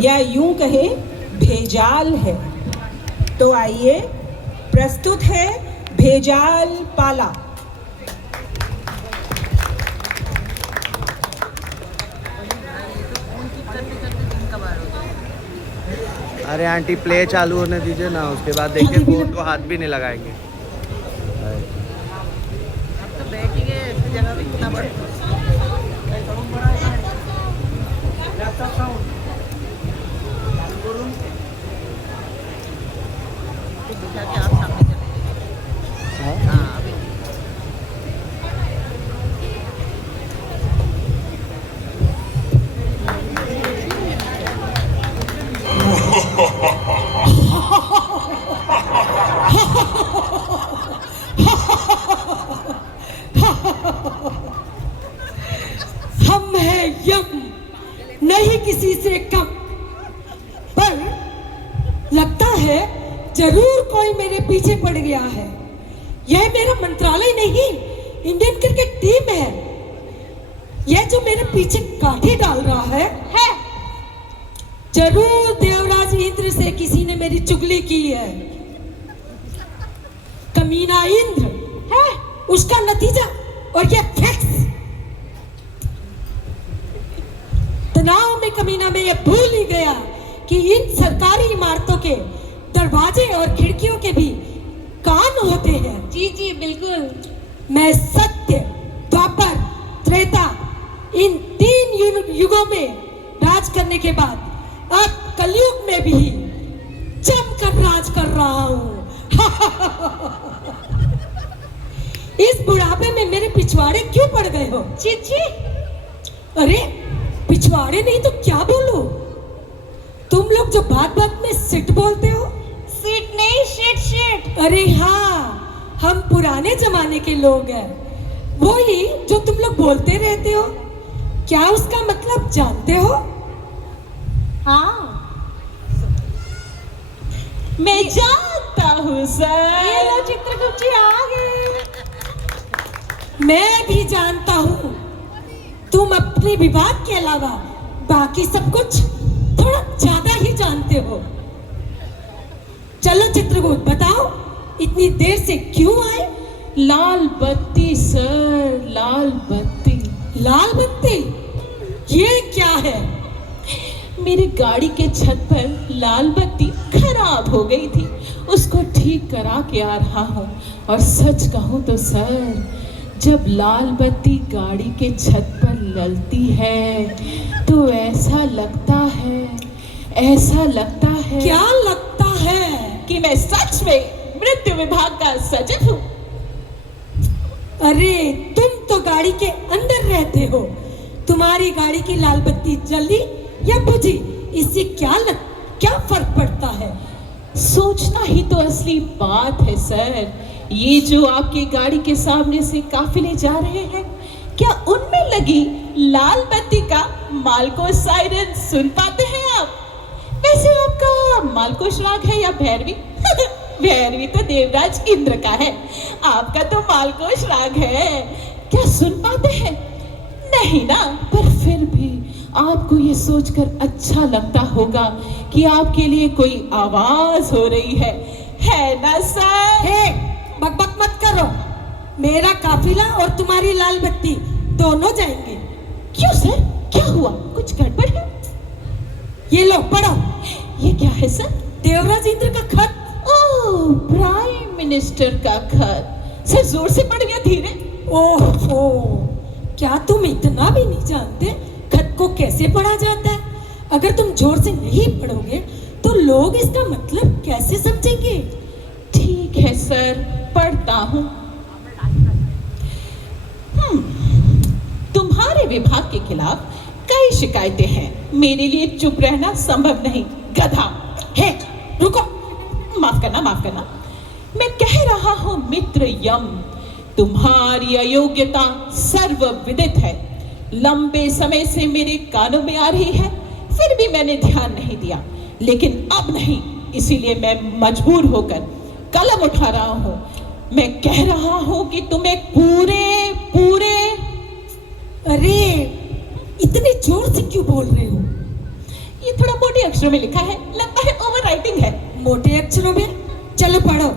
या यूं कहे भेजाल है। तो आइए, प्रस्तुत है भेजाल पाला। अरे आंटी प्ले चालू होने दीजिए ना, उसके बाद देखिए फोन को हाथ भी नहीं लगाएंगे। अब तो बैठेंगे, जगह भी कितना बड़ा बिठा के आप सामने चले जाइए। हाँ अभी हम हैं यम, नहीं किसी से कम, पर लगता है जरूर कोई मेरे पीछे पड़ गया है। यह मेरा मंत्रालय नहीं, इंडियन क्रिकेट टीम है। यह जो मेरे पीछे काठी डाल रहा है जरूर देवराज इंद्र से किसी ने मेरी चुगली की है। कमीना इंद्र है उसका नतीजा, और यह फैक्स। तनाव में कमीना में यह भूल ही गया कि इन सरकारी इमारतों के दरवाजे और खिड़कियों के भी कान होते हैं। जी जी बिल्कुल। मैं सत्य, द्वापर, त्रेता इन 3 युगों में राज करने के बाद अब कलयुग में भी जमकर राज कर रहा हूं। इस बुढ़ापे में मेरे पिछवाड़े क्यों पड़ गए हो? चीची, अरे पिछवाड़े नहीं तो क्या बोलूं? तुम लोग जो बात बात में सिट बोलते हो। सीट नहीं, शिट शिट। अरे हाँ, हम पुराने जमाने के लोग हैं, वो ही जो तुम लोग बोलते रहते हो। क्या उसका मतलब जानते हो? हाँ मैं जानता हूँ सर। ये लो चित्रगुप्त जी आ गए। मैं भी जानता हूँ, तुम अपने विभाग के अलावा बाकी सब कुछ थोड़ा ज्यादा ही जानते हो। चलो चित्रगुप्त बताओ, इतनी देर से क्यों आए? लाल बत्ती सर, लाल बत्ती। लाल बत्ती? ये क्या है? मेरी गाड़ी के छत पर लाल बत्ती खराब हो गई थी, उसको ठीक करा के आ रहा हूँ। और सच कहूँ तो सर, जब लाल बत्ती गाड़ी के छत पर ललती है तो ऐसा लगता है क्या लगता है? कि मैं सच में मृत्यु विभाग का सचिव हूँ। अरे तुम तो गाड़ी के अंदर रहते हो, तुम्हारी गाड़ी की लाल बत्ती जली या बुझी, इससे क्या फर्क पड़ता है? सोचना ही तो असली बात है सर। ये जो आपकी गाड़ी के सामने से काफिले जा रहे हैं, क्या उनमें लगी लाल बत्ती का मालकोस सायरन सुन पाते हैं आप? वैसे आपका मालकोस राग है या भैरवी? भैरवी तो देवराज इंद्र का है, आपका तो मालकोस राग है। क्या सुन पाते हैं? नहीं ना, पर फिर भी आपको ये सोचकर अच्छा लगता होगा कि आपके लिए कोई आवाज हो रही है ना सर? हे, बकबक मत करो। मेरा काफिला और तुम्हारी लाल बत्ती दोनों जाएंगे। क्यों सर, क्या हुआ? कुछ गड़बड़ है? ये लो पढ़ो। ये क्या है सर? देवराज इंद्र का खत। ओह, प्राइम मिनिस्टर का खत। सर जोर से पढ़िए, धीरे। ओहो, क्या तुम इतना भी नहीं जानते खत को कैसे पढ़ा जाता है? अगर तुम जोर से नहीं पढ़ोगे तो लोग इसका मतलब कैसे समझेंगे? ठीक है सर, पढ़ता हूँ। तुम्हारे विभाग के खिलाफ कई शिकायतें हैं। मेरे लिए चुप रहना संभव नहीं, गधा। हे, रुको। माफ करना। मैं कह रहा हूँ मित्र यम, तुम्हारी अयोग्यता सर्वविदित है। लंबे समय से मेरे कानों में आ रही है, फिर भी मैंने ध्यान नहीं दिया। लेकिन अब नहीं, इसीलिए मैं मजबूर होकर कलम उठा रहा हूँ। मैं कह रहा हूँ कि तुम्हें पूरे अरे इतने जोर से क्यों बोल रहे हो? ये थोड़ा मोटे अक्षरों में लिखा है, लगता है ओवर राइटिंग है। मोटे अक्षरों में? चलो पढ़ो।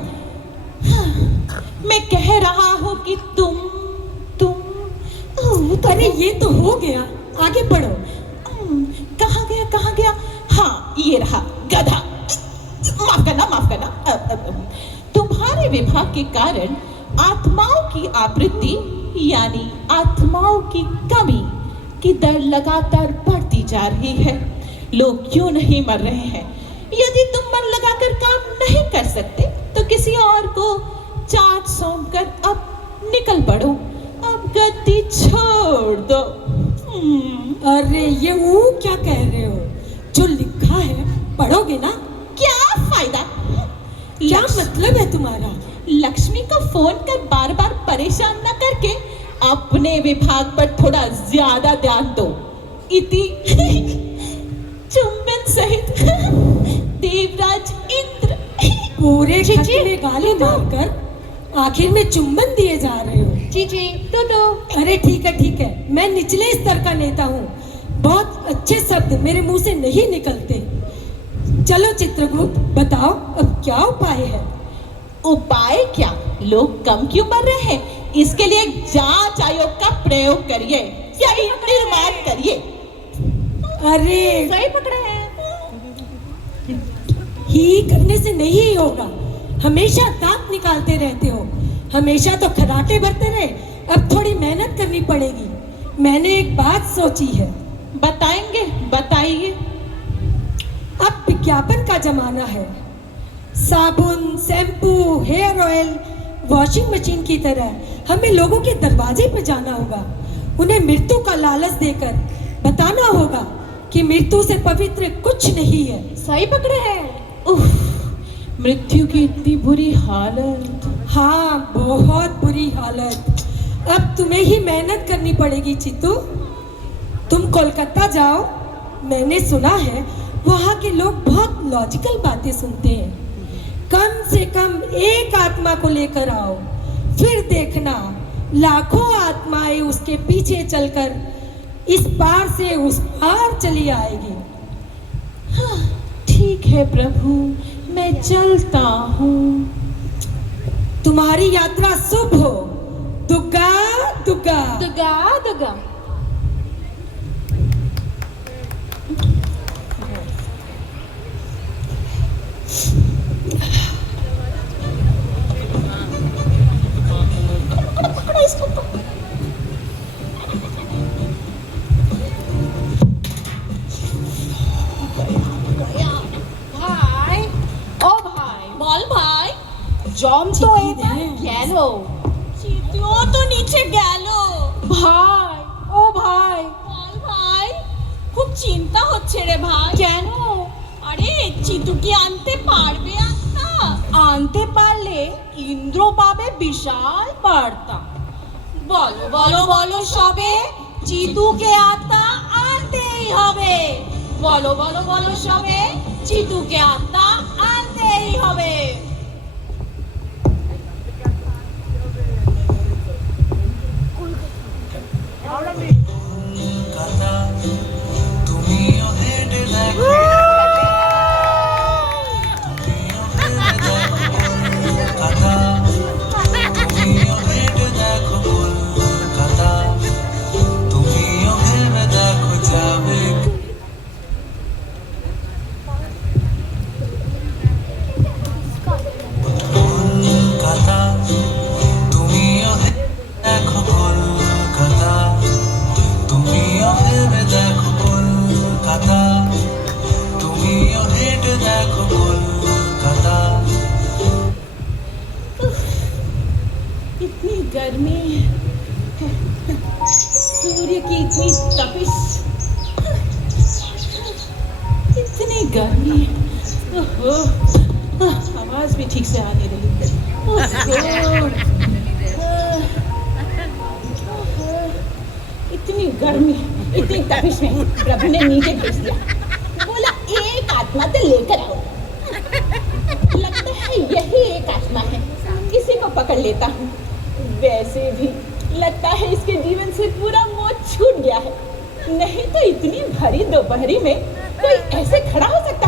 मैं कह रहा हूँ कि तुम अरे ये तो हो गया, आगे पढ़ो। कहाँ गया? हाँ ये रहा, गधा। माफ करना। तुम्हारे विभाग के कारण आत्माओं की आवृत्ति यानी आत्माओं की कमी की दर लगातार बढ़ती जा रही है। लोग क्यों नहीं मर रहे हैं? यदि तुम मन लगाकर काम नहीं कर सकते तो किसी और को चार्ज सौंप कर अब निकल पड़ो, अब गद्दी छोड़ दो। अरे ये वो क्या कह रहे हो? जो लिखा है पढ़ोगे ना? क्या फायदा? क्या मतलब है तुम्हारा? लक्ष्मी को फोन कर बार बार परेशान न करके अपने विभाग पर थोड़ा ज्यादा ध्यान दो। इति चुंबन सहित देवराज इंद्र। पूरे खत में गाली मारकर आखिर में चुंबन दिए जा रहे हो। जी तो अरे ठीक है, मैं निचले स्तर का नेता हूँ, बहुत अच्छे शब्द मेरे मुंह से नहीं निकलते। चलो चित्रगुप्त बताओ अब क्या उपाय है? उपाय क्या? लोग कम क्यों मर रहे हैं? इसके लिए जांच आयोग का प्रयोग करिए या निर्माण करिए। अरे सही पकड़े हैं। ही करने से नहीं होगा, हमेशा दांत निकालते रहते हो, हमेशा तो खराटे भरते रहे। अब थोड़ी मेहनत करनी पड़ेगी। मैंने एक बात सोची है। बताइए। अब विज्ञापन का जमाना है। साबुन, shampoo, hair oil, washing machine की तरह हमें लोगों के दरवाजे पर जाना होगा, उन्हें मृत्यु का लालच देकर बताना होगा कि मृत्यु से पवित्र कुछ नहीं है। सही पकड़े हैं। मृत्यु की इतनी बुरी हालत। हाँ बहुत बुरी हालत। अब तुम्हें ही मेहनत करनी पड़ेगी चित्तू। तुम कोलकाता जाओ, मैंने सुना है वहाँ के लोग बहुत लॉजिकल बातें सुनते हैं। कम से कम एक आत्मा को लेकर आओ, फिर देखना लाखों आत्माएं उसके पीछे चलकर इस पार से उस पार चली आएगी। हाँ, ठीक है प्रभु, मैं चलता हूँ। तुम्हारी यात्रा शुभ हो। दुग्गा दुग्गा। दुगा। জম তো এবার গেল, চিতুও তো নিচে গেল। ভাই, ও ভাই, বল ভাই, খুব চিন্তা হচ্ছে রে ভাই। কেন? আরে চিতু কি আনতে পারবে আত্মা? আনতে পারলে ইন্দ্র পাবে বিশাল বার্তা। বলো বলো বলো সবে, চিতুকে আত্মা আনতেই হবে। বলো বলো বলো সবে, চিতুকে আত্মা আনতেই হবে। इतनी गर्मी, सूर्य की इतनी तपिश, इतनी गर्मी। आवाज भी ठीक से आ नहीं रही। इतनी गर्मी, इतनी तपिश में प्रभु ने नीचे भेज दिया, बोला एक आत्मा तो लेकर आओ। लगता है यही एक आत्मा है, इसी को पकड़ लेता हूँ। वैसे भी लगता है इसके जीवन से पूरा मोह छूट गया है, नहीं तो इतनी भरी दोपहरी में कोई ऐसे खड़ा हो सकता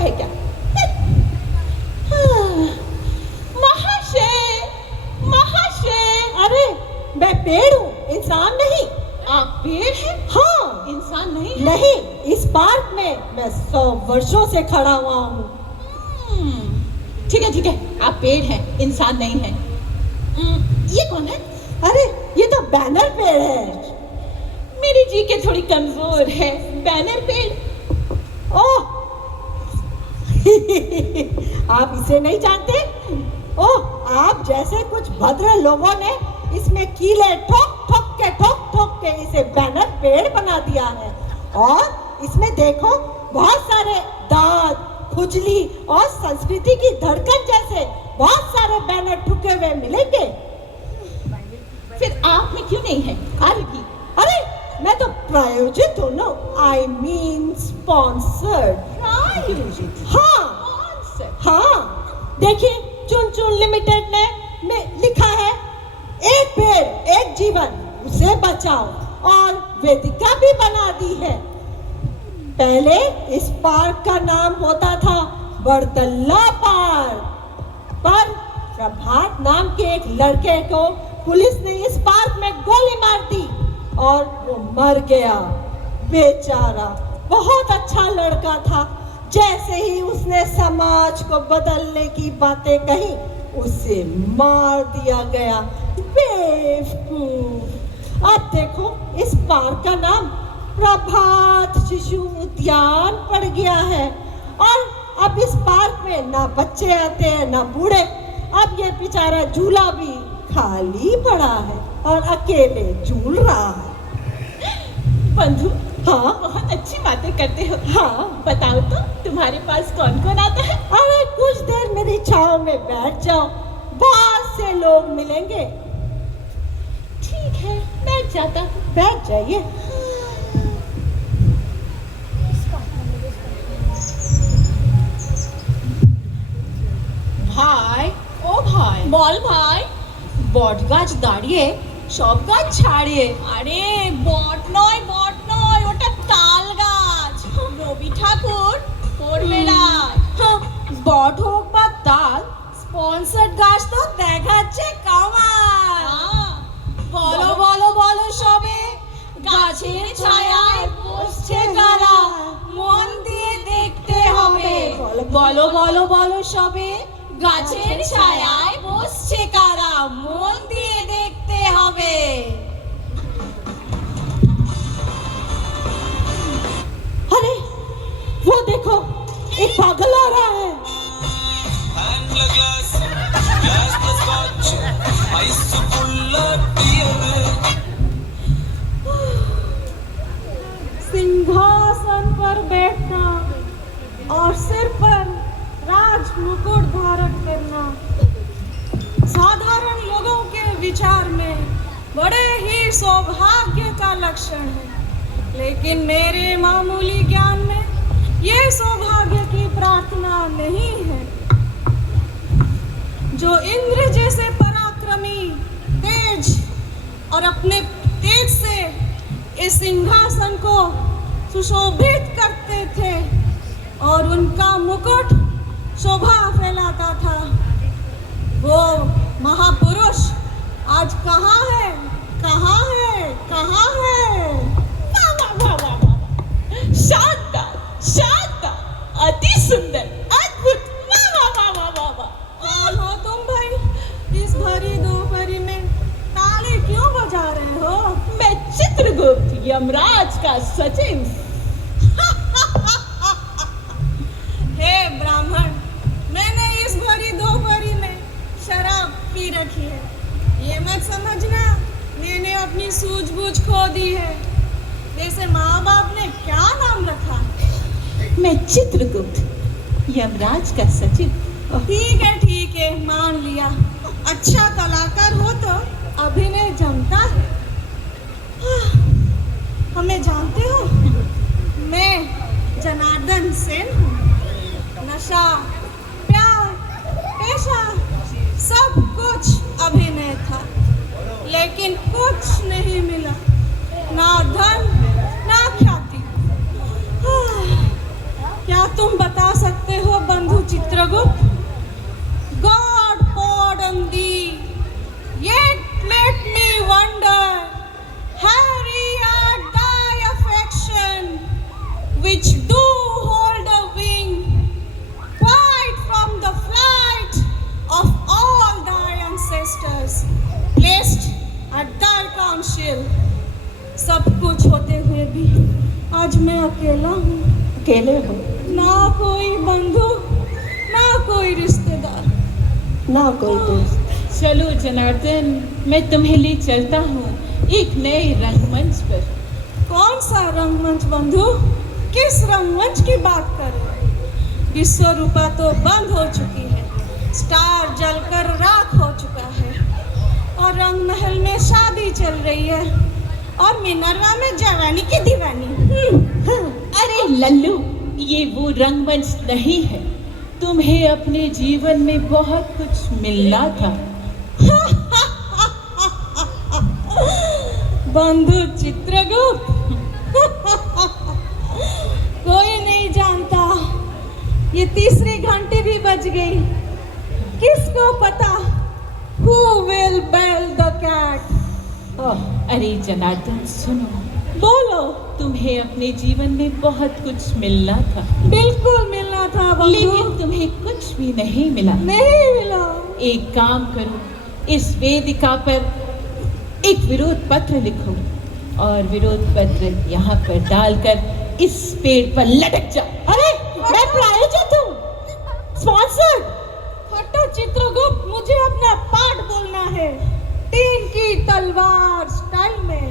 मैं 100 वर्षों से खड़ा हुआ हूँ। ठीक है, आप पेड़ हैं, इंसान नहीं है। ये कौन है? अरे ये तो बैनर पेड़ है। मेरी जी के थोड़ी कमजोर है, बैनर पेड़। ओह आप इसे नहीं जानते? ओह आप जैसे कुछ भद्र लोगों ने इसमें कीले ठोक ठोक के इसे बैनर पेड़ बना दिया है। और इसमें देखो बहुत सारे दांत, खुजली और संस्कृति की धड़कन जैसे बहुत सारे बैनर ठुके हुए मिलेंगे। फिर आप में क्यों नहीं है? अरे मैं तो प्रायोजित हूँ ना, आई मीन स्पॉन्सर्ड। हाँ देखिए चुन चुन लिमिटेड ने में लिखा है एक पेड़ एक जीवन, उसे बचाओ, और वेदिका भी बना दी है। पहले इस पार्क का नाम होता था बड़तल्ला पार्क, पर प्रभात नाम के एक लड़के को पुलिस ने इस पार्क में गोली मार दी और वो मर गया। बेचारा बहुत अच्छा लड़का था। जैसे ही उसने समाज को बदलने की बातें कही, उसे मार दिया गया। बेवकूफ। अब देखो इस पार्क का नाम प्रभात शिशु उद्यान पड़ गया है, और अब इस पार्क में ना बच्चे आते हैं ना बूढ़े। अब ये बेचारा झूला भी खाली पड़ा है और अकेले झूल रहा है। बंधु, हाँ बहुत अच्छी बातें करते हो। हाँ बताओ तो तुम्हारे पास कौन कौन आता है? अरे कुछ देर मेरी छांव में बैठ जाओ, बहुत से लोग मिलेंगे। ठीक है, बैठ जाता हूँ। बैठ जाइए। ভাই ও ভাই বল ভাই বট গাছ দাঁড়িয়ে সব গাছ ছাড়িয়ে আরে বট নয় ওটা তাল গাছ রবি ঠাকুর করবে না বট হোক বা তাল স্পন্সর্ড গাছ তো দেখাচ্ছে কামাল বলো বলো বলো সবে গাছের ছায়ায় বসছে কারা মন দিয়ে দেখতে হবে বলো বলো বলো সবে গাছের ছায়ায় বসছে কারা মন দিয়ে দেখতে হবে। अरे वो देखो एक पागल आ रहा है। सिंहासन पर बैठना और सिर पर राज मुकुट धारण करना साधारण लोगों के विचार में बड़े ही सौभाग्य का लक्षण है, लेकिन मेरे मामूली ज्ञान में ये सौभाग्य की प्रार्थना नहीं है। जो इंद्र जैसे पराक्रमी, तेज और अपने तेज से इस सिंहासन को सुशोभित करते थे और उनका मुकुट शोभा फैलाता था, वो महापुरुष आज कहाँ है? कहाँ है? कहाँ है? शानदार, शानदार, अति सुंदर, अद्भुत। वाह वाह वाह वाह वाह वाह। कौन हो तुम भाई? इस भरी दोपहरी में ताली क्यों बजा रहे हो? मैं चित्रगुप्त, यमराज का सचिव। हे ब्राह्मण, मैंने इस भरी दोपहरी में शराब पी रखी है। ये मत समझना मैंने अपनी सूझबूझ खो दी है। जैसे माँ बाप ने क्या नाम रखा? मैं चित्रगुप्त, यमराज का सचिव। ठीक है मान लिया। अच्छा कलाकार हो तो अभिनय जमता है। हमें जानते हो, मैं जनार्दन सेन हूँ। नशा, प्यार, पेशा सब कुछ अभिनय था, लेकिन कुछ नहीं मिला, ना धन ना ख्याति। क्या तुम बता सकते हो बंधु Chitragupta? God pardon thee, yet let me wonder, hurry at thy affection, which do ना कोई बंधु, ना कोई रिश्तेदार, ना कोई दोस्त। चलो जनार्दन, मैं तुम्हें ले चलता हूँ एक नए रंगमंच पर। कौन सा रंगमंच बंधु? किस रंगमंच की बात कर रहे हो? विश्व रूपा तो बंद हो चुकी है, स्टार जलकर राख हो चुका है, और रंग महल में शादी चल रही है, और मिनरवा में जवानी की दीवानी। अरे लल्लू, ये वो रंगमंच नहीं है। तुम्हें अपने जीवन में बहुत कुछ मिलना था। बंधु चित्रगुप्त, कोई नहीं जानता, ये तीसरी घंटी भी बज गई। किसको पता? Who will bail the cat? अरे जनार्दन सुनो, बोलो। तुम्हें अपने जीवन में बहुत कुछ मिलना था, बिल्कुल मिलना था बंधु, लेकिन तुम्हें कुछ भी नहीं मिला। नहीं मिला। एक काम करो, इस वेदिका पर एक विरोध पत्र लिखो और विरोध पत्र यहाँ पर डालकर इस पेड़ पर लटक जाओ। अरे मैं प्रायोजक हूँ, स्पॉन्सर। हटो चित्रगुप्त, मुझे अपना पाठ बोलना है, तीन की तलवार स्टाइल में।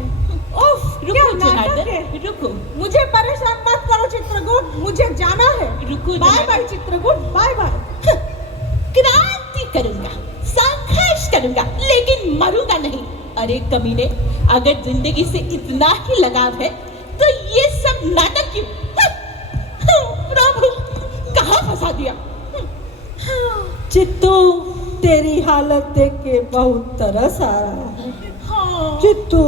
उफ, रुको क्या नाटक जनार्दन, है। रुको मुझे परेशान मत करो चित्रगुप्त, मुझे जाना है। रुको bye Janardan. Bye Chitragupta, bye bye. क्रांति करूंगा, संघर्ष करूंगा, लेकिन मरूंगा नहीं। अरे कमीने, अगर जिंदगी से इतना ही लगाव है तो ये सब नाटक क्यों? प्रभु, कहाँ फंसा दिया? चित्तू, तेरी हालत देख के बहुत तरस आ रहा है। हाँ, चित्तू,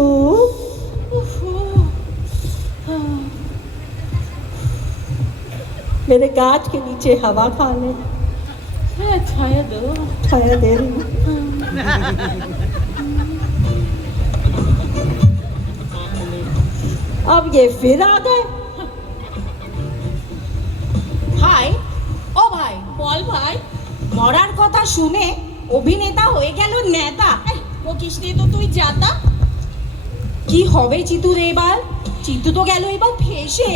हाँ। मेरे गाज के नीचे हवा खा ले। छाया दो। छाया दे रही हूँ। अब ये फिर आ गए। ভাই, ও ভাই, বল ভাই, মরার কথা শুনে অভিনেতা হয়ে গেল নেতা। বকিস নি তো তুই যাতা। কি হবে চিতুর এবার? চিতু তো গেল এবার ফেসে।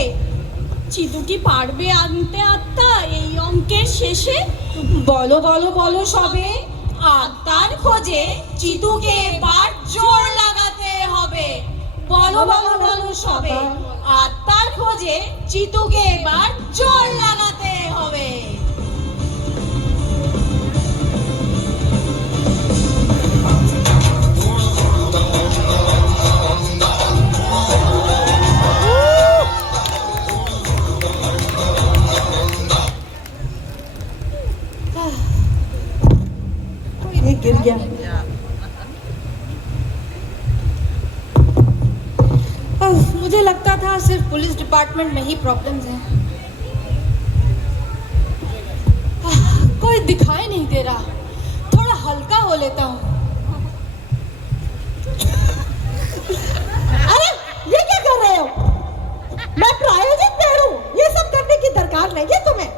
চিতু কি পারবে আনতে আত্মা এই অঙ্কের শেষে? বলো বলো বলো সবে, আত্মার খোঁজে চিতুকে এবার জোর লাগাতে হবে। বলো বলো বলো সবে, আত্মার খোঁজে চিতুকে এবার জোর লাগাতে হবে। ये गिर गया। मुझे लगता था सिर्फ पुलिस डिपार्टमेंट में ही प्रॉब्लम्स हैं। कोई दिखाई नहीं दे रहा, थोड़ा हल्का हो लेता हूँ। अरे ये क्या कर रहे हो? मैं प्रायोजित पेड़ हूँ, ये सब करने की दरकार नहीं है तुम्हें।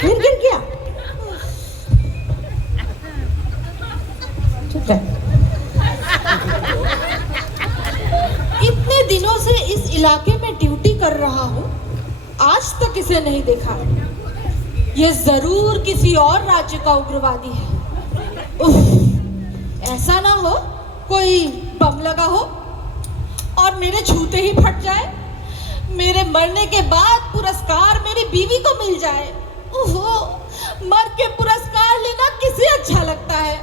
फिर गिर गया। चुप है। इतने दिनों से इस इलाके में ड्यूटी कर रहा हूँ, आज तक इसे नहीं देखा। ये जरूर किसी और राज्य का उग्रवादी है। उफ, ऐसा ना हो कोई बम लगा हो और मेरे छूते ही फट जाए, मेरे मरने के बाद पुरस्कार मेरी बीवी को मिल जाए। ओहो, मर के पुरस्कार लेना किसे अच्छा लगता है?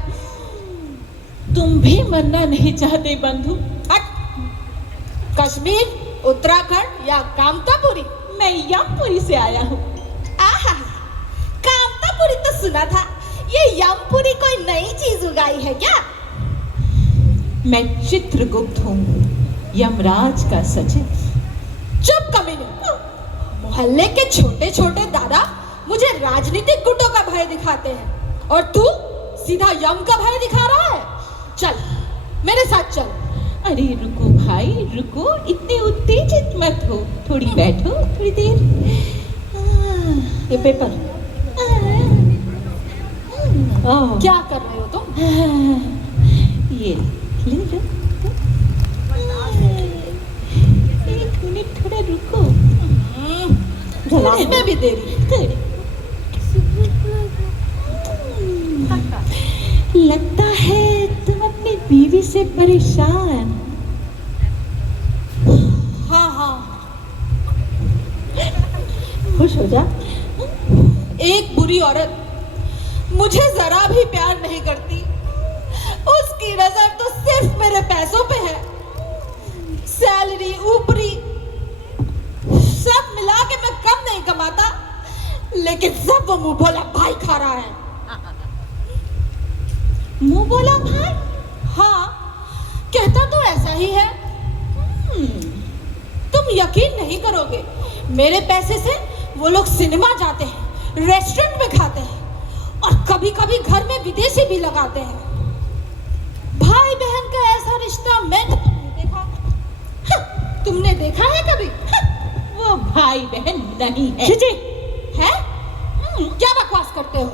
तुम भी मरना नहीं चाहते बंधु? हट! कश्मीर, उत्तराखंड या कामतापुरी? मैं यमपुरी से आया हूँ। आहा, कामतापुरी तो सुना था, ये यमपुरी कोई नई चीज उगाई है क्या? मैं चित्रगुप्त हूँ, यमराज का सचिव। चुप कमीने! मोहल्ले के छोटे छोटे दादा मुझे राजनीतिक गुटों का भय दिखाते हैं, और तू सीधा यम का भय दिखा रहा है। चल मेरे साथ चल। अरे रुको भाई रुको, इतने उत्तेजित मत हो, थोड़ी बैठो, थोड़ी देर। ये पेपर। ओह, क्या कर रहे हो तुम? ये ले लो। एक मिनट थोड़ा रुको। सलाम में भी देरी। लगता है तुम अपनी बीवी से परेशान। हाँ हाँ, खुश हो जा। एक बुरी औरत मुझे जरा भी प्यार नहीं करती। उसकी नजर तो सिर्फ मेरे पैसों पे है। सैलरी ऊपरी सब मिला के मैं कम नहीं कमाता, लेकिन सब वो मुंह बोला भाई खा रहा है। मुंह बोला भाई? हाँ, कहता तो ऐसा ही है। तुम यकीन नहीं करोगे, मेरे पैसे से वो लोग सिनेमा जाते हैं, रेस्टोरेंट में खाते हैं और कभी कभी घर में विदेशी भी लगाते हैं। भाई बहन का ऐसा रिश्ता मैंने तो नहीं देखा। तुमने देखा है कभी? वो भाई बहन नहीं है। जी है? क्या बकवास करते हो?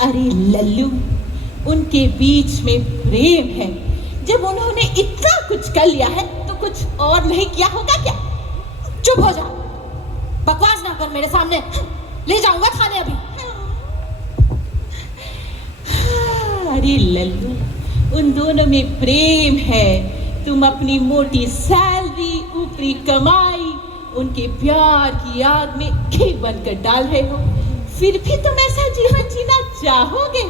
अरे लल्लू, उनके बीच में प्रेम है। जब उन्होंने इतना कुछ कर लिया है तो कुछ और नहीं किया होगा क्या? चुप हो जा, बकवास ना कर मेरे सामने। ले जाऊंगा थाने अभी। अरे लल्लू, उन दोनों में प्रेम है। तुम अपनी मोटी सैलरी, ऊपरी कमाई, उनके प्यार की आग में घी बनकर डाल रहे हो। फिर भी तुम ऐसा जीवन जीना चाहोगे?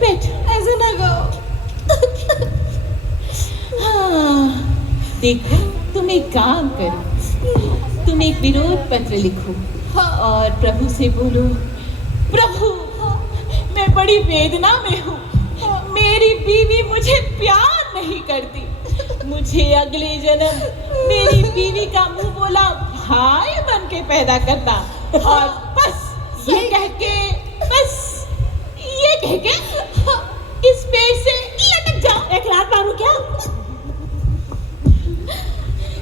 बैठो, ऐसे ना कहो। हाँ, देखो, तुम एक काम करो, तुम एक विरोध पत्र लिखो और प्रभु से बोलो, प्रभु मैं बड़ी वेदना में हूँ। मेरी बीवी मुझे प्यार नहीं करती। मुझे अगले जन्म मेरी बीवी का मुंह बोला भाई बन के पैदा करना। और बस ये कह के इस पेड़ से लटक जाओ। एक रात मारू क्या?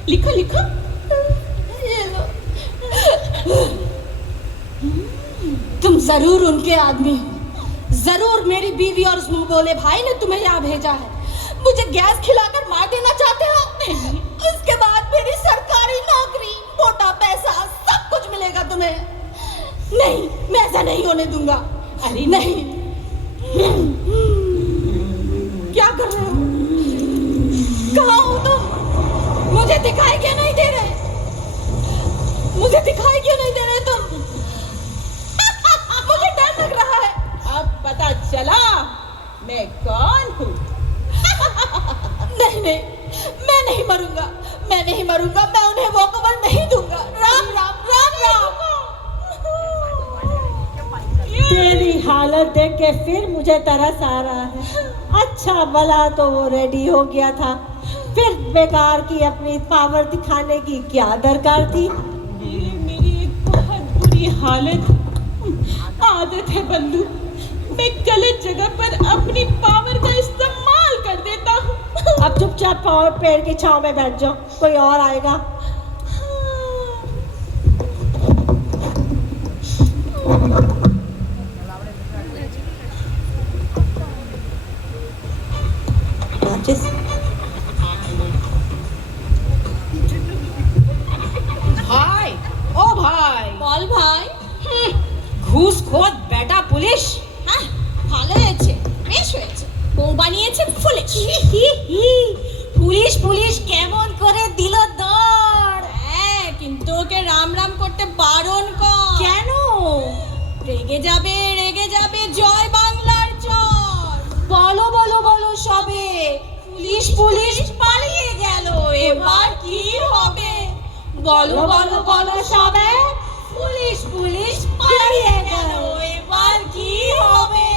लिखो लिखो। ये लो। तुम जरूर उनके आदमी हो। जरूर मेरी बीवी और उस मुंह बोले भाई ने तुम्हें यहाँ भेजा है। मुझे गैस खिलाकर मार देना चाहते हो? उसके बाद मेरी सरकारी नौकरी, मोटा पैसा, सब कुछ मिलेगा तुम्हें। नहीं, मैं ऐसा नहीं होने दूंगा। अरे नहीं। क्या कर रहे हो? कहाँ हो तुम? मुझे दिखाई क्यों नहीं दे रहे? मुझे दिखाई क्यों नहीं दे रहे तुम? मुझे डर लग रहा है। अब पता चला मैं कौन हूँ। नहीं नहीं, मैं नहीं मरूंगा, मैं नहीं मरूंगा, मैं उन्हें वो खबर नहीं दूंगा। राम राम राम राम। तेरी हालत देख के फिर मुझे तरस आ रहा है। अच्छा भला तो वो रेडी हो गया था, फिर बेकार की अपनी पावर दिखाने की क्या दरकार थी? मेरी एक बहुत बुरी हालत आदत है बंधु। मैं गलत जगह पर अपनी पावर का इस्तेमाल कर देता हूँ। अब चुपचाप पेड़ की छांव में बैठ जाओ, कोई और आएगा। भाई, ओ भाई, বল ভাই। ঘুষখোর বেটা পুলিশ। হ্যাঁ, ভালো হয়েছে, বেশ হয়েছে। বউ বানিয়েছে পুলিশ। পুলিশ পুলিশ কেমন করে দিল দৌড়। হ্যাঁ, কিন্তু ওকে রাম রাম করতে বারণ কর। কেন? রেগে যাবে জয় বাংলার চর। বলো বলো বলো সবে, পুলিশ পুলিশ পালিয়ে গেল, এবার কি হবে? বলো বলো বলো সবে, পুলিশ পুলিশ পালিয়ে গেল, এবার কি হবে?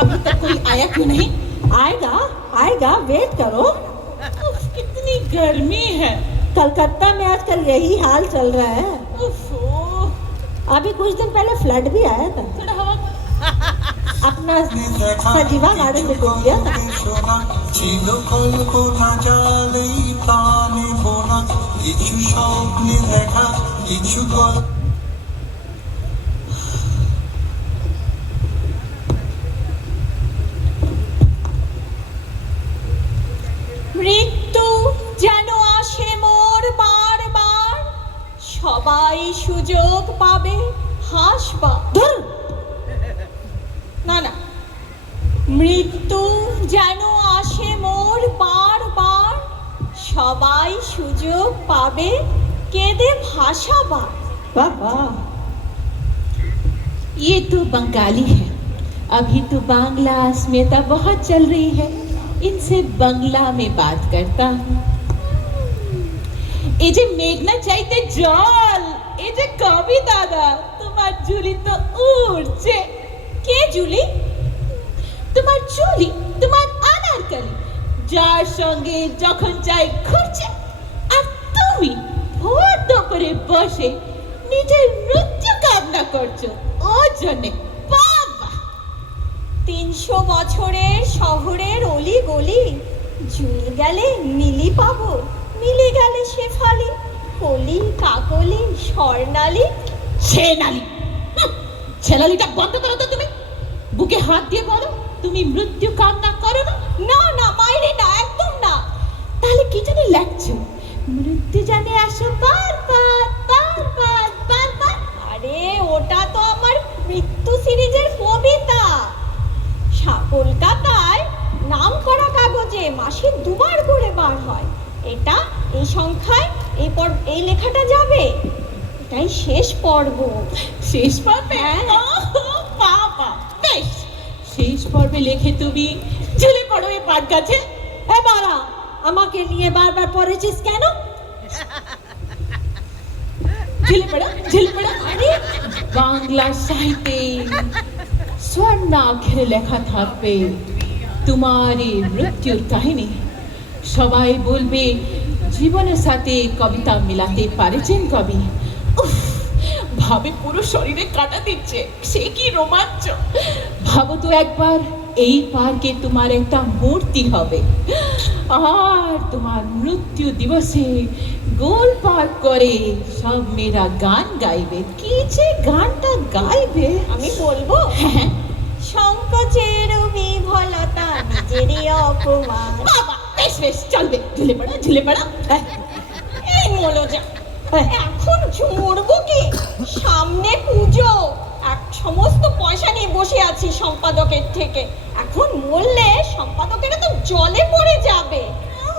अभी तक कोई आया क्यों नहीं? आएगा आएगा, वेट करो। उफ, कितनी गर्मी है। कलकत्ता में आजकल यही हाल चल रहा है। उफ, ओह, अभी कुछ दिन पहले फ्लड भी आया था। थोड़ा हवा अपना सजीवा गार्डन में घूम गया था। ছিল কল্পনা জালেই প্রাণে বোনা কিছু স্বপ্নে দেখা কিছু গল্প মৃত্যু যেন আসে মোর বারবার, সবাই সুযোগ পাবে হাসবা। ধুর, না না, মৃত্যু যেন আসে মোর বারবার, সবাই সুযোগ পাবে কেঁদে ভাসাবা। वाह वाह। ये तो बंगाली है। अभी तो बांग्ला अस्मिता बहुत चल रही है, इनसे बंगला में बात करता हूँ। এই যে মেঘনা চাইতে জল, এই যে কবি দাদা, তোমার ঝুলি তো উড়ছে। কে জুলি? তোমার চুলি, তোমার আনারকলি, যার সঙ্গে যখন চাই ঘুরছে, আর তুমি ভোর দুপুরে বসে নিজের মৃত্যু কামনা করছো ওর জন্যে। বাবা, 300 বছরের শহরের অলি গলি, জুল গেলে মিলি পাবো, মিলে গেলে শেফালি, কলি কাকলি স্বর্ণালী। ছেনালি, ছেনালিটা বন্ধ করো তো তুমি। বুকে হাত দিয়ে বলো তুমি মৃত্যু কামনা করো না। না না মাইরে না, একদম না। তাহলে কি জানি লাগছো? মৃত্যু জানে আসো বারবার বারবার বারবার। আরে ওটা তো আমার মৃত্যু সিরিজের কবিতা। কলকাতায় নাম করা কাগজে মাসে 2 বার করে বার হয়। এটা এই সংখ্যায় এই লেখাটা যাবে, এটাই শেষ পর্ব। শেষ পর্বে? হ্যাঁ। বাবা, বেশ, শেষ পর্বে লেখে তুমি ঝুলে পড়ো এই পাট গাছে। এ বাড়া, আমাকে নিয়ে বারবার পড়েছিস কেন? ঝুলে পড়ো, ঝুলে পড়ো। আরে বাংলা সাহিত্যে স্বর্ণাক্ষরে লেখা থাকবে তোমার এই মৃত্যুর কাহিনী। সবাই বলবে জীবনের সাথে কবিতা মিলাতে পারেছেন কবি। উফ, ভাবে পুরো শরীরে কাটা দিচ্ছে, সে কি রোমাঞ্চ। ভাবো তো একবার, এই পার্কে তোমার একটা মূর্তি হবে, আর তোমার মৃত্যু দিবসে গোল পার্ক করে সব মেয়েরা গান গাইবে। কি যে গানটা গাইবে আমি বলবো, হ্যাঁ, সংকোচের বিফলতা নিজেরই অপমান। বাবা, বেশ বেশ, চলবে। ঝুলে পড়া, ঝুলে পড়া। এই মলোজা, এখন মরবো কি? সামনে পুজো, সমস্ত পয়সা নিয়ে বসে আছি সম্পাদকের থেকে। এখন মরলে সম্পাদকেরা তো জলে পড়ে যাবে।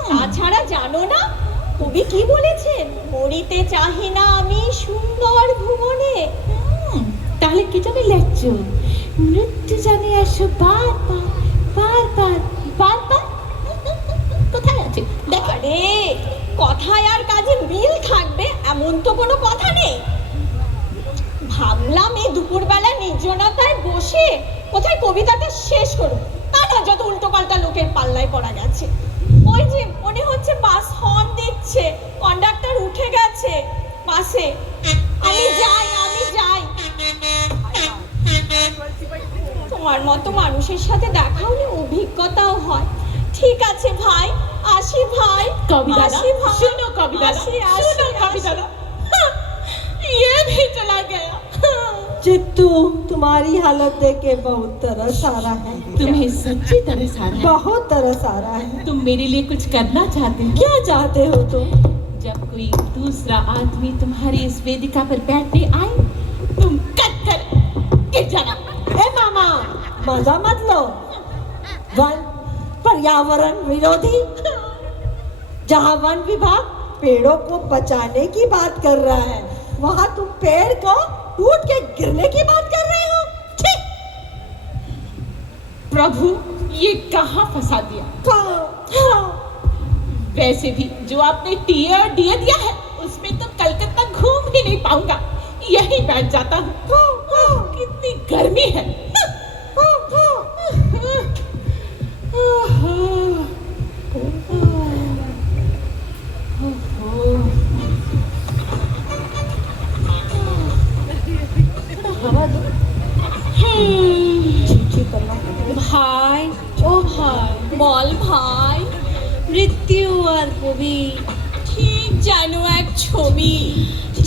তাছাড়া জানো না কবি কি বলেছেন? মরিতে চাহি না আমি সুন্দর ভুবনে। তাহলে কি জানি লেখছো? মৃত্যু জানে আসো বারবার বারবার বারবার। কোথায় আছে দেখো। আরে কথায় আর কাজে মিল থাকবে এমন তো কোনো কথা নেই। ভাবলাম এই দুপুরবেলা নির্জনতায় বসে কোথায় কবিতাটা শেষ করব, তা না যত উল্টো পাল্টা লোকের পাল্লায় পড়া গেছে। ওই যে মনে হচ্ছে বাস হর্ন দিচ্ছে, কন্ডাক্টর উঠে গেছে বাসে। আমি যাই, আমি যাই। তোমার মতো মানুষের সাথে দেখা হলে অভিজ্ঞতাও হয়। ঠিক আছে ভাই, আসি ভাই। कवि दादा, আসি ভাই। सुनो कवि दादा, আসি, सुनो আসি, कवि আসি। दादा। ये भी चला गया। चित्तू, तुम्हारी हालत देख के बहुत तरस आ रहा है, तुम्हें सच्ची तरस आ रहा है? बहुत तरस आ रहा है। तुम मेरे लिए कुछ करना चाहते हो? क्या चाहते हो तुम? जब कोई दूसरा आदमी तुम्हारी इस वेदिका पर बैठने आए, तुम कट कर गिर जाना। ए मामा, मजा मत लो। वन पर्यावरण विरोधी, जहाँ वन विभाग पेड़ों को बचाने की बात कर रहा है, वहाँ तुम पेड़ को टूट के गिरने की बात कर रहे हो। ठीक। प्रभु, ये कहाँ फंसा दिया? हाँ। वैसे भी जो आपने टीयर दिया दिया है, उसमें तो कलकत्ता घूम ही नहीं पाऊंगा, यहीं बैठ जाता हूँ। कितनी गर्मी है। हवा दो। ठीक ठीक বল ভাই, মৃত্যু আর কবি, ঠিক যেন এক ছবি।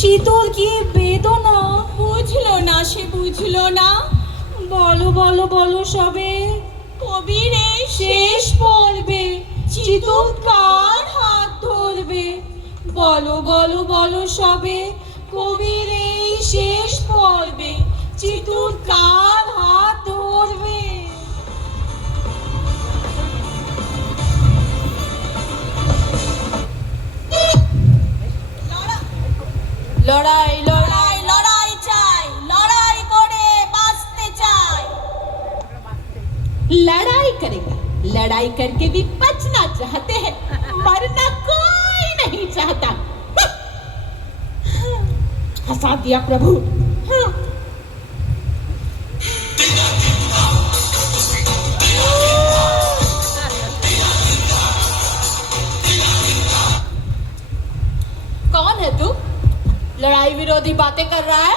চিতল কি বেদনা, বুঝলো না সে, বুঝলো না। বলো বলো বলো সবে, কবির এই শেষ পড়বে চিতল কার হাত ধরবে, বলো বলো বলো সবে, কবির এই শেষ পড়বে চিতল কার হাত ধরবে। লড়াই লড়াই লড়াই চাই, লড়াই করে বাঁচতে চাই। लड़ाई करेगा, लड़ाई करके भी बचना चाहते हैं, मरना कोई नहीं चाहता। हंसा दिया प्रभु। कौन है तू? लड़ाई विरोधी बातें कर रहा है?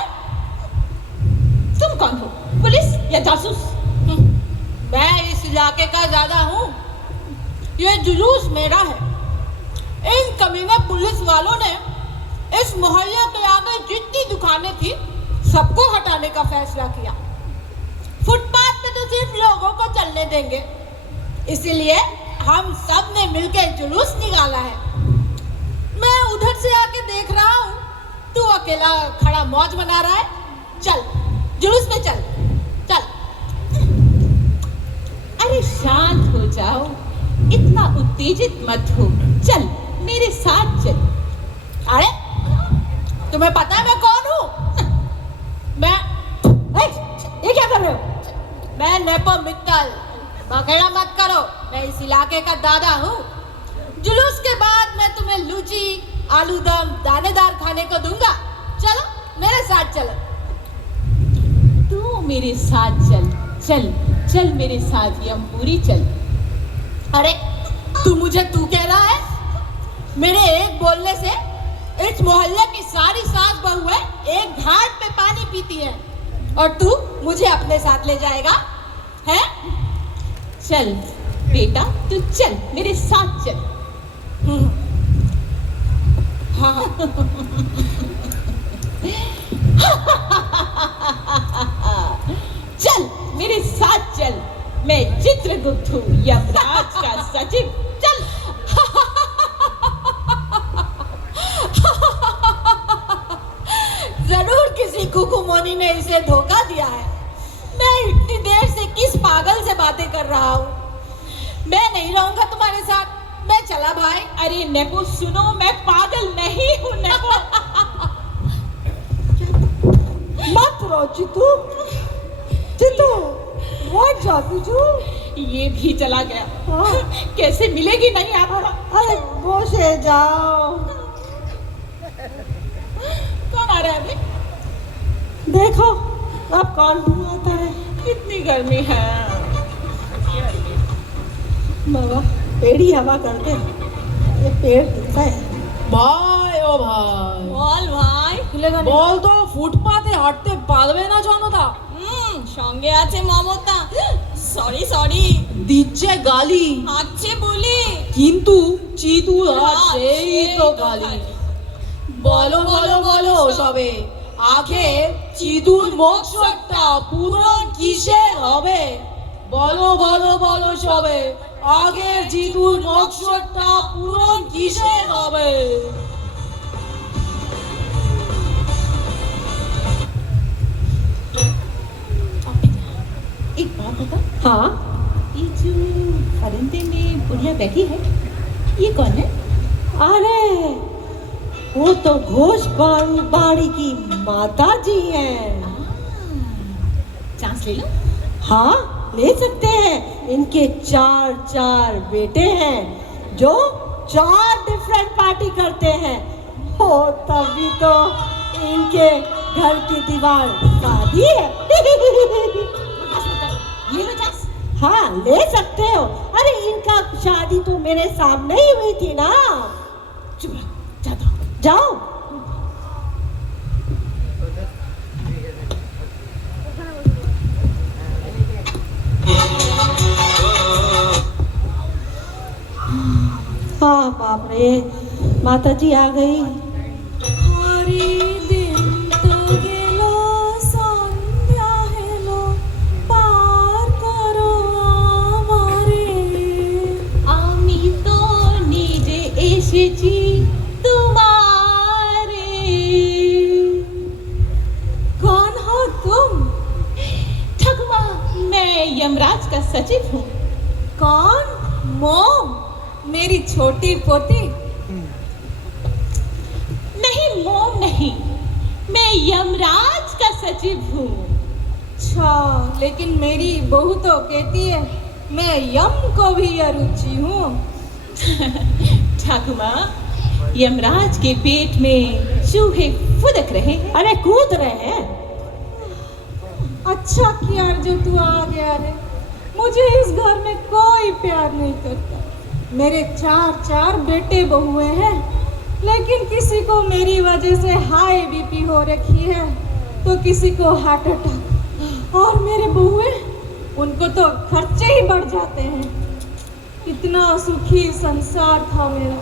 तुम कौन हो, पुलिस या जासूस? मैं इस इलाके का ज्यादा हूँ, ये जुलूस मेरा है। इन कमीने पुलिस वालों ने इस मोहल्ले के आगे जितनी दुकानें थी सबको हटाने का फैसला किया। फुटपाथ पे तो सिर्फ लोगों को चलने देंगे, इसीलिए हम सब ने मिलकर जुलूस निकाला है। मैं उधर से आके देख रहा हूँ, तू अकेला खड़ा मौज बना रहा है। चल जुलूस में चल चल। अरे शांत हो जाओ, इतना उत्तेजित मत हो, चल मेरे साथ चल। अरे तुम्हें पता है मैं कौन हूँ? मैं ये क्या कर रहे हो? मैं नेपो मित्तल। बखेड़ा मत करो, मैं इस इलाके का दादा हूँ। जुलूस के बाद मैं तुम्हें लूची, आलू दम, दानेदार खाने को दूंगा। चलो मेरे साथ चलो। तू मेरे साथ चल, चल चल मेरे साथ यमपुरी चल। अरे तू मुझे तू कह रहा है? मेरे एक बोलने से इस मोहल्ले की सारी सास बहुएं एक घाट पे पानी पीती हैं, और तू मुझे अपने साथ ले जाएगा हैं? चल बेटा, तू चल मेरे साथ चल। हाँ हाँ। चल मेरे साथ चल, मैं चित्रगुप्त हूँ, यमराज का सचिव। चल। जरूर किसी कुकुमोनी ने इसे धोखा दिया है। मैं इतनी देर से किस पागल से बातें कर रहा हूँ। मैं नहीं रहूंगा तुम्हारे साथ, मैं चला भाई। अरे नेपो सुनो, मैं पागल नहीं हूँ नेपो। मत रो चितू, चितू मत जा बिजू। ये भी चला गया। हाँ। कैसे मिलेगी नहीं आपको? अरे वो से जाओ। कौन आ रहा है अभी? देखो अब कौन आता है। कितनी गर्मी है। बाबा पेड़ी हवा करते, ये पेड़ दिखता है। ভাই ও ভাই, বল ভাই। বল তো ফুটপাতে হাঁটতে পারবে না জনতা? সঙ্গে আছে মমতা। সরি সরি, দিচ্ছে গালি, আছে বলি। কিন্তু চিতু আর সেই তো গালি। বলো বলো বলো সবে, আখের চিতুর মকসদটা পূরণ কিসে হবে? বলো বলো বলো সবে, আগের চিতুর মকসদটা পূরণ কিসে হবে? एक बात बता, हाँ ये जो परिंदे में बुढ़िया बैठी है, ये कौन है? अरे वो तो घोष बाड़ी की माता जी हैं। चांस ले लो। हाँ ले सकते हैं। इनके 4 बेटे हैं जो 4 डिफरेंट पार्टी करते हैं। हो तभी तो इनके घर की दीवार शादी है। ले लो चांस। हाँ ले सकते हो। अरे इनका शादी तो मेरे सामने ही हुई थी ना। चुप रहो, जाता हूँ। जाओ। हाँ बाप रे, माता जी आ गई। हरी दिन तो गेलो सन्ध्या हेलो पार करो আমারে আমি তো নিজে এসেছি তোমারে। कौन हो तुम? ठाकुमा, मैं यमराज का सचिव हूँ। कौन? मोम, मेरी छोटी पोती। नहीं मोम नहीं, मैं यमराज का सचिव हूँ। अच्छा, लेकिन मेरी बहू तो कहती है मैं यम को भी अरुचि हूँ। ठाकुमा, यमराज के पेट में चूहे फुदक रहे हैं। अरे कूद रहे हैं। अच्छा किया जो तू आ गया रे, मुझे इस घर में कोई प्यार नहीं करता। मेरे चार बेटे बहुए हैं, लेकिन किसी को मेरी वजह से हाई बीपी हो रखी है तो किसी को हार्ट अटैक, और मेरे बहुए उनको तो खर्चे ही बढ़ जाते हैं। इतना सुखी संसार था मेरा।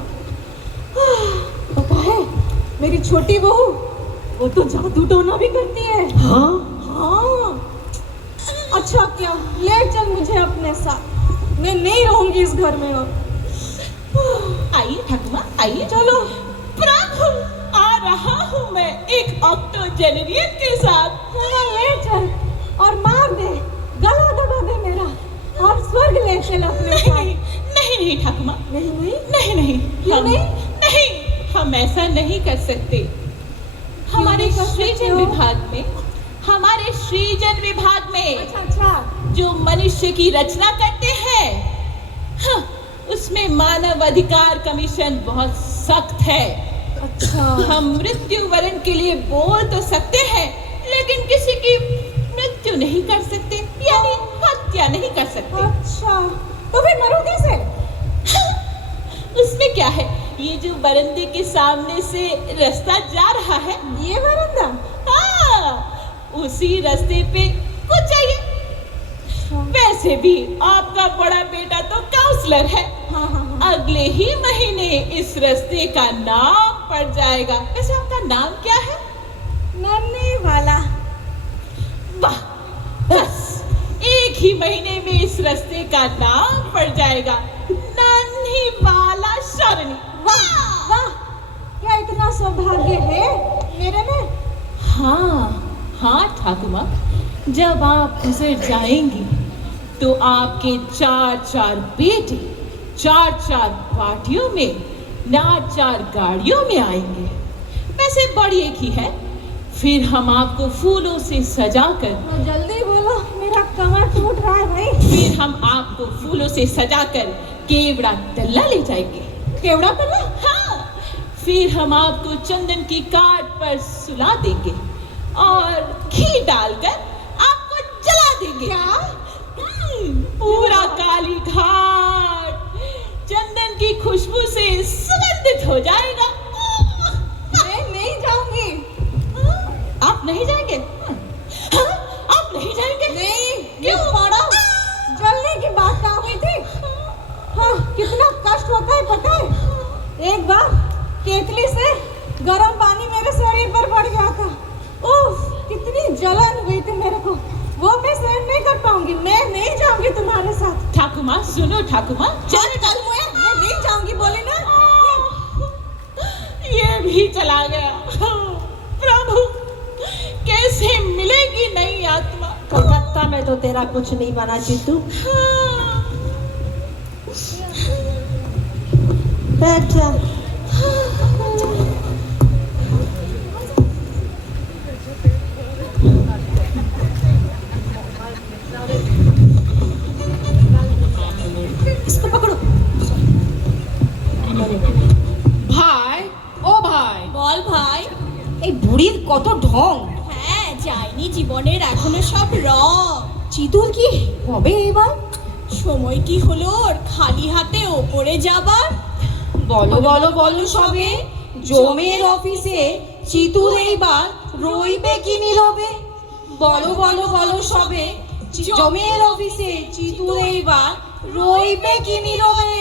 पता है, मेरी छोटी बहू वो तो जादू टोना भी करती है। हाँ हाँ, अच्छा क्या, ले चल मुझे अपने साथ, मैं नहीं रहूंगी इस घर में और। आइए ठाकुमा, आइए। चलो। प्रभु, आ रहा हूँ मैं एक ऑक्टोजेनेरियन के साथ। चलो ले चल और मार दे, गला दबा दे मेरा, और स्वर्ग ले चल अपने नहीं साथ। नहीं नहीं नहीं ठाकुमा, नहीं नहीं, नहीं नहीं, क्यों हम नहीं? नहीं, हम ऐसा नहीं कर सकते। हमारे नहीं कर सकते सृजन हो? विभाग में, हमारे सृजन विभाग में अच्छा, जो मनुष्य की रचना करते हैं, हाँ, उसमें मानव अधिकार कमीशन बहुत सख्त है। अच्छा। हम मृत्यु वरण के लिए बोल तो सकते हैं, लेकिन किसी की मृत्यु नहीं कर सकते, यानी हत्या नहीं कर सकते। अच्छा, तो फिर मरो कैसे? उसमें क्या है, ये जो बरंदे के सामने से रास्ता जा रहा है, ये बरंदा? हाँ, उसी रास्ते पे कुछ चाहिए। वैसे भी आपका बड़ा बेटा तो काउंसलर है। हाँ हाँ हाँ। अगले ही महीने इस रास्ते का नाम पड़ जाएगा। वैसे आपका नाम क्या है? नन्ही वाला। वाह, बस एक ही महीने में इस रास्ते का नाम पड़ जाएगा, नन्ही वाला शरणी। वाह वाह, क्या इतना सौभाग्य है मेरे में? हाँ हाँ ठाकुमा, जब आप गुजर जाएंगी तो आपके चार बेटे चार पार्टियों में, 4 गाड़ियों में आएंगे। वैसे बड़ी एक ही है। फिर हम आपको फूलों से सजाकर, जल्दी बोलो, मेरा कमर टूट रहा है भाई। फिर हम आपको फूलों से सजाकर केवड़ा तल्ला ले जाएंगे। केवड़ा तल्ला? हाँ, फिर हम आपको चंदन की काट पर सुला देंगे और घी डालकर आपको जला देंगे। क्या? पूरा काली घाट चंदन की खुशबू से सुगंधित हो जाएगा। मैं नहीं जाऊंगी। आप नहीं जाएंगे? हाँ? आप नहीं जाएंगे? नहीं, क्यों? पड़ा जलने की बात क्या हुई थी? हाँ, कितना कष्ट होता है पता है? एक बार केतली से गर्म पानी मेरे शरीर पर पड़ गया था। उफ, कितनी जलन हुई थी मेरे को, वो मैं सहन नहीं कर पाऊंगी। मैं नहीं जाऊंगी तुम्हारे साथ। ठाकुमा सुनो, ठाकुमा चल कल मैं नहीं जाऊंगी बोली ना। ये भी चला गया। प्रभु, कैसे मिलेगी नई आत्मा? कलकत्ता में तो तेरा कुछ नहीं बना चित्तू। बैठ जा। इसको पकड़ो। ভাই, ও ভাই, বল ভাই। এই বুড়ির কত ঢং। হ্যাঁ, যায়নি জীবনের এখনো সব রং। চিতুর কি হবে এবার? সময় কি হলো ওর খালি হাতে ওপরে যাবার? বলো বলো বলো সবে, জমের অফিসে চিতুর এইবার রইবে কি নীরবে? বলো বলো বলো সবে, জমের অফিসে চিতুর এইবার রইবে কি নীরবে?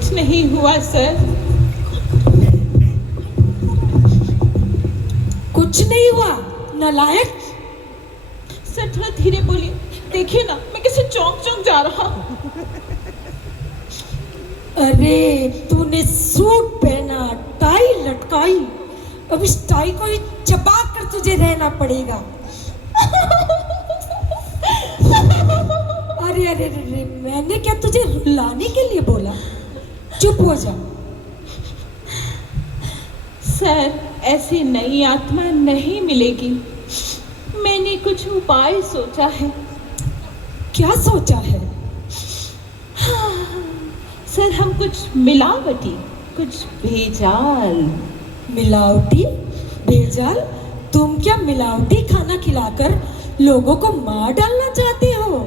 कुछ नहीं हुआ सर। कुछ नहीं हुआ नालायक। सर थोड़ा धीरे बोलिए, देखिए ना मैं कैसे चौंक चौंक जा रहा हूँ। अरे तूने सूट पहना, टाई लटकाई, अब इस टाई को ही चबा कर तुझे रहना पड़ेगा। अरे अरे अरे, मैंने क्या तुझे रुलाने के लिए बोला? चुप हो जा। सर ऐसी नई आत्मा नहीं मिलेगी, मैंने कुछ उपाय सोचा है। क्या सोचा है? सर हम कुछ मिलावटी, कुछ भेजाल। मिलावटी भेजाल? तुम क्या मिलावटी खाना खिलाकर लोगों को मार डालना चाहते हो?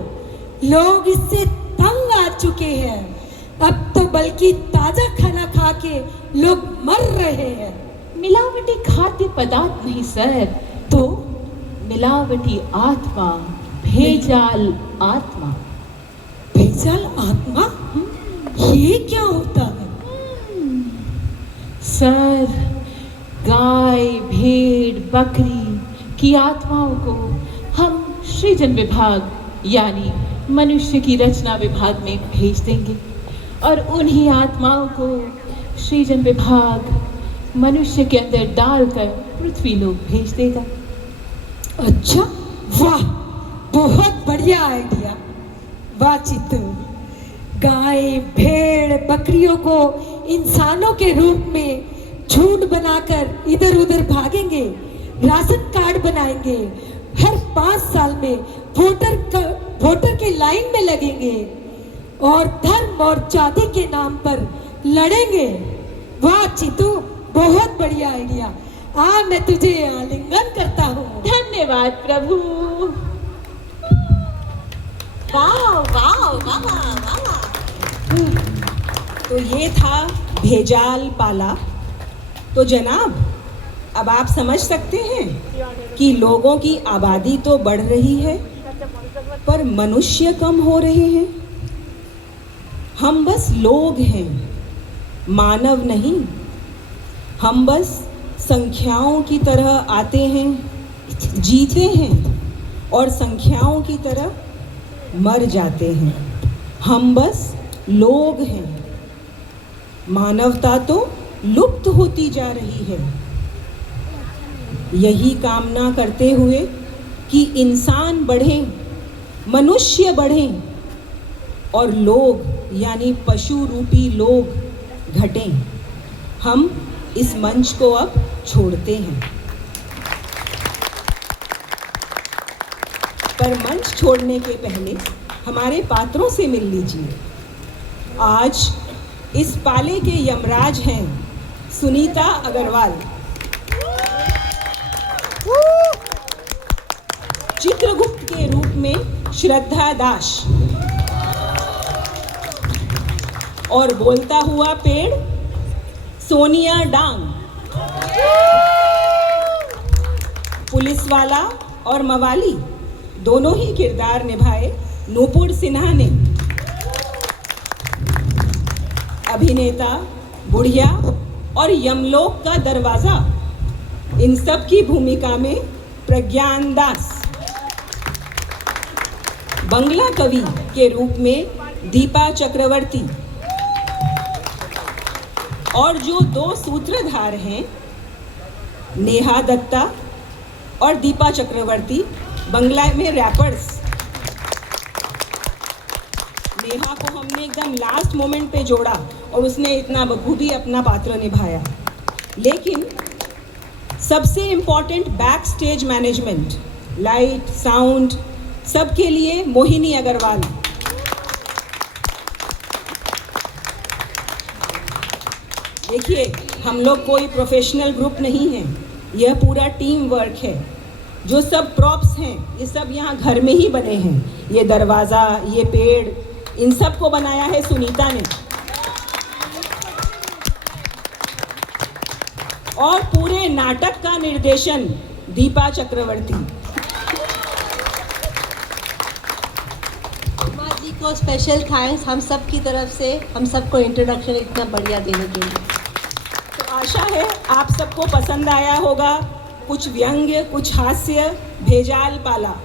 लोग इससे तंग आ चुके हैं। अब तो बल्कि ताजा खाना खा के लोग मर रहे हैं। मिलावटी खाद्य पदार्थ नहीं सर, तो मिलावटी आत्मा, भेजाल आत्मा। भेजाल आत्मा? ये क्या होता है? सर गाय, भेड़, बकरी की आत्माओं को हम सृजन विभाग यानी मनुष्य की रचना विभाग में भेज देंगे और उन्हीं आत्माओं को सृजन विभाग मनुष्य के अंदर डालकर पृथ्वी लोक भेज देगा। अच्छा, वाह, बहुत बढ़िया आइडिया। वाह चित्तू, गाय, भेड़, बकरियों को इंसानों के रूप में झुंड बनाकर इधर उधर भागेंगे, राशन कार्ड बनाएंगे, हर 5 साल में वोटर के लाइन में लगेंगे और धर्म और जाति के नाम पर लड़ेंगे। वाह चित्तू, बहुत बढ़िया आइडिया। आ मैं तुझे आलिंगन करता हूँ। धन्यवाद प्रभु। वाह वाह वाह वाह। तो ये था भेजाल पाला। तो जनाब, अब आप समझ सकते हैं कि लोगों की आबादी तो बढ़ रही है पर मनुष्य कम हो रहे हैं। हम बस लोग हैं, मानव नहीं। हम बस संख्याओं की तरह आते हैं, जीते हैं और संख्याओं की तरह मर जाते हैं। हम बस लोग हैं। मानवता तो लुप्त होती जा रही है। यही कामना करते हुए कि इंसान बढ़ें, मनुष्य बढ़ें और लोग यानी पशु रूपी लोग घटें, हम इस मंच को अब छोड़ते हैं। पर मंच छोड़ने के पहले हमारे पात्रों से मिल लीजिए। आज इस पाले के यमराज हैं सुनीता अग्रवाल, चित्रगुप्त के रूप में श्रद्धा दास और बोलता हुआ पेड़ सोनिया डांग। पुलिस वाला और मवाली दोनों ही किरदार निभाए नूपुर सिन्हा ने। अभिनेता, बुढ़िया और यमलोक का दरवाजा, इन सब की भूमिका में प्रज्ञान दास। बंगला कवि के रूप में दीपा चक्रवर्ती और जो 2 सूत्रधार हैं नेहा दत्ता और दीपा चक्रवर्ती, बंगला में रैपर्स। नेहा को हमने एकदम लास्ट मोमेंट पे जोड़ा और उसने इतना बखूबी अपना पात्र निभाया। लेकिन सबसे important back stage management, light, sound, सबके लिए मोहिनी अग्रवाल। देखिए, हम लोग कोई प्रोफेशनल ग्रुप नहीं है, यह पूरा टीम वर्क है। जो सब प्रॉप्स हैं ये सब यहाँ घर में ही बने हैं। ये दरवाज़ा, ये पेड़, इन सब को बनाया है सुनीता ने। और पूरे नाटक का निर्देशन दीपा चक्रवर्ती। उसको स्पेशल थैंक्स हम सब की तरफ से, हम सबको इंट्रोडक्शन इतना बढ़िया देने के लिए। तो आशा है आप सबको पसंद आया होगा। कुछ व्यंग्य, कुछ हास्य, भेजाल पाला।